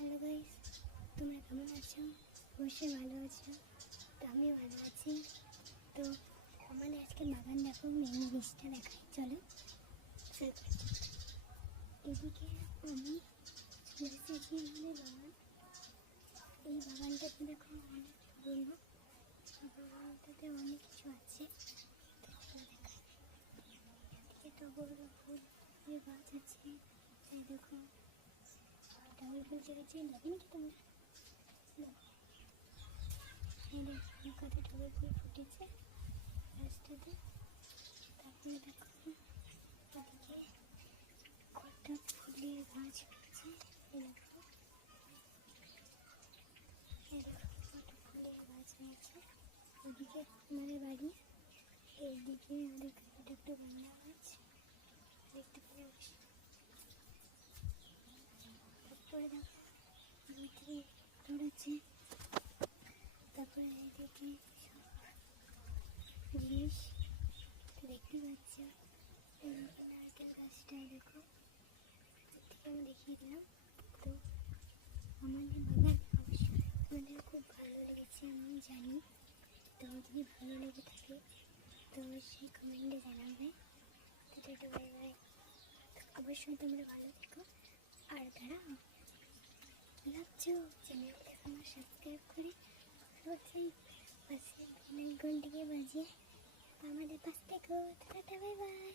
Hello guys, তোমরা কেমন আছো? অবশ্যই ভালো আছো। তো আমিও ভালো আছি। তো আমাদের আজকে বাগান দেখো, মেন জিনিসটা দেখাই, চলো। এদিকে আমি চলে এসেছি আমাদের বাগান। এই বাগানটাতে দেখো অনেক পুরনো, বাগানটাতে অনেক কিছু আছে। এদিকে টগর ফুলের গাছ আছে, এই দেখো টগর ফুল ছেড়েছে, দেখেন কি তোমরা? কত টগর ফুল ফুটেছে গাছটাতে। তারপরে দেখো ওদিকে কত ফুলের গাছ হয়েছে, দেখো কত ফুলের গাছ হয়েছে। ওদিকে আমাদের বাড়ি, এইদিকে আমাদের এটা একটু বাংলা গাছ দেখতে পাচ্ছি। তারপরে দেখো দুটি ধরেছে। তারপরে এদিকে সব জিনিস দেখতে পাচ্ছি। নারকেল গাছটাই দেখো, থেকে আমি দেখিয়ে দিলাম। তো আমাদের বাগান অবশ্যই আমাদের খুব ভালো লেগেছে, আমি জানি। তো যদি ভালো লেগে থাকে তো অবশ্যই কমেন্টে জানাবে। তো টাটা, বাই বাই। অবশ্যই তোমরা ভালো থেকো। আর দাঁড়াও, ভাবছো চ্যানেলটা আমার সাবস্ক্রাইব করে অবশ্যই পাশে বেল আইকনটিকে বাজিয়ে আমাদের পাশ থেকো। Tata, bye bye.